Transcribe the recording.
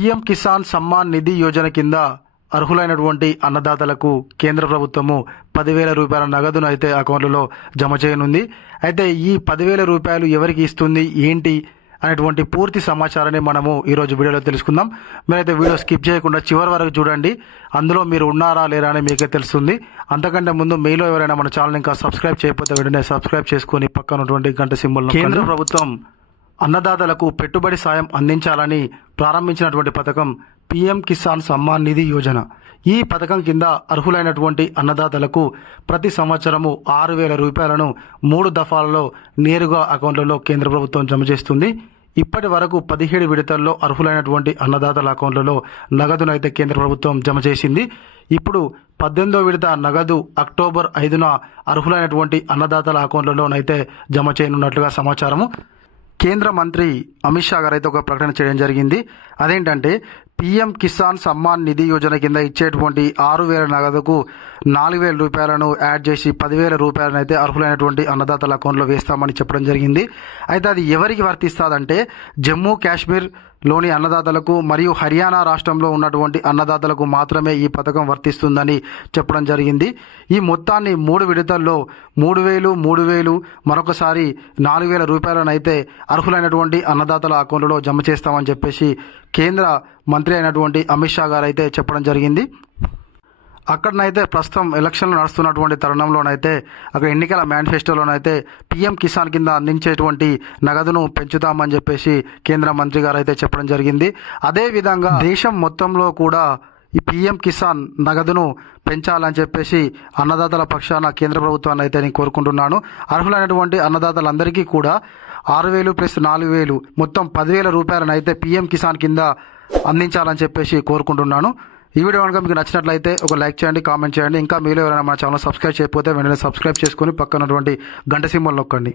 PM Kisan Samman Nidhi Yojana కింద అర్హులైనటువంటి అన్నదాతలకు కేంద్ర ప్రభుత్వము పదివేల రూపాయల నగదును అయితే అకౌంట్లలో జమ చేయనుంది. అయితే ఈ పదివేల రూపాయలు ఎవరికి ఇస్తుంది ఏంటి అనేటువంటి పూర్తి సమాచారాన్ని మనము ఈరోజు వీడియోలో తెలుసుకుందాం. మీరైతే వీడియో స్కిప్ చేయకుండా చివరి వరకు చూడండి. అందులో మీరు ఉన్నారా లేరా అని మీకే తెలుస్తుంది. అంతకంటే ముందు మీలో ఎవరైనా మన ఛానల్ ఇంకా సబ్స్క్రైబ్ చేయకపోతే వెంటనే సబ్స్క్రైబ్ చేసుకుని పక్కన ఉన్నటువంటి గంట సింబల్ కేంద్ర ప్రభుత్వం అన్నదాతలకు పెట్టుబడి సాయం అందించాలని ప్రారంభించినటువంటి పథకం పీఎం కిసాన్ సమ్మాన్ నిధి యోజన. ఈ పథకం కింద అర్హులైనటువంటి అన్నదాతలకు ప్రతి సంవత్సరము ఆరు వేల రూపాయలను మూడు దఫాలలో నేరుగా అకౌంట్లలో కేంద్ర ప్రభుత్వం జమ చేస్తుంది. ఇప్పటి వరకు పదిహేడు విడతల్లో అర్హులైనటువంటి అన్నదాతల అకౌంట్లలో నగదును అయితే కేంద్ర ప్రభుత్వం జమ చేసింది. ఇప్పుడు పద్దెనిమిదో విడత నగదు అక్టోబర్ ఐదున అర్హులైనటువంటి అన్నదాతల అకౌంట్లలోనైతే జమ చేయనున్నట్లుగా సమాచారము. కేంద్ర మంత్రి అమిత్ షా గారు అయితే ఒక ప్రకటన చేయడం జరిగింది. అదేంటంటే పీఎం కిసాన్ సమ్మాన్ నిధి యోజన కింద ఇచ్చేటువంటి ఆరు వేల నగదుకు నాలుగు వేల రూపాయలను యాడ్ చేసి పదివేల రూపాయలను అయితే అర్హులైనటువంటి అన్నదాతల అకౌంట్లో వేస్తామని చెప్పడం జరిగింది. అయితే అది ఎవరికి వర్తిస్తుందంటే జమ్మూ కాశ్మీర్లోని అన్నదాతలకు మరియు హర్యానా రాష్ట్రంలో ఉన్నటువంటి అన్నదాతలకు మాత్రమే ఈ పథకం వర్తిస్తుందని చెప్పడం జరిగింది. ఈ మొత్తాన్ని మూడు విడతల్లో మూడు వేలు మూడు వేలు మరొకసారి నాలుగు వేల రూపాయలను అయితే అర్హులైనటువంటి అన్నదాతల అకౌంట్లో జమ చేస్తామని చెప్పేసి కేంద్ర మంత్రి మంత్రి అయినటువంటి అమిత్ షా గారు అయితే చెప్పడం జరిగింది. అక్కడనైతే ప్రస్తుతం ఎలక్షన్లు నడుస్తున్నటువంటి తరుణంలోనైతే అక్కడ ఎన్నికల మేనిఫెస్టోలోనైతే పీఎం కిసాన్ కింద అందించేటువంటి నగదును పెంచుతామని చెప్పేసి కేంద్ర మంత్రి గారు అయితే చెప్పడం జరిగింది. అదేవిధంగా దేశం మొత్తంలో కూడా ఈ పీఎం కిసాన్ నగదును పెంచాలని చెప్పేసి అన్నదాతల పక్షాన కేంద్ర ప్రభుత్వాన్ని అయితే నేను కోరుకుంటున్నాను. అర్హులైనటువంటి అన్నదాతలందరికీ కూడా ఆరు వేలు ప్లస్ నాలుగు వేలు మొత్తం పదివేల రూపాయలను అయితే పీఎం కిసాన్ కింద అందించాలని చెప్పేసి కోరుకుంటున్నాను. ఈ వీడియో కనుక మీకు నచ్చినట్లయితే ఒక లైక్ చేయండి కామెంట్ చేయండి. ఇంకా మీరు ఎవరైనా మన ఛానల్ సబ్స్క్రైబ్ చేయకపోతే వెంటనే సబ్స్క్రైబ్ చేసుకుని పక్కనటువంటి గంట సింబల్ నొక్కండి.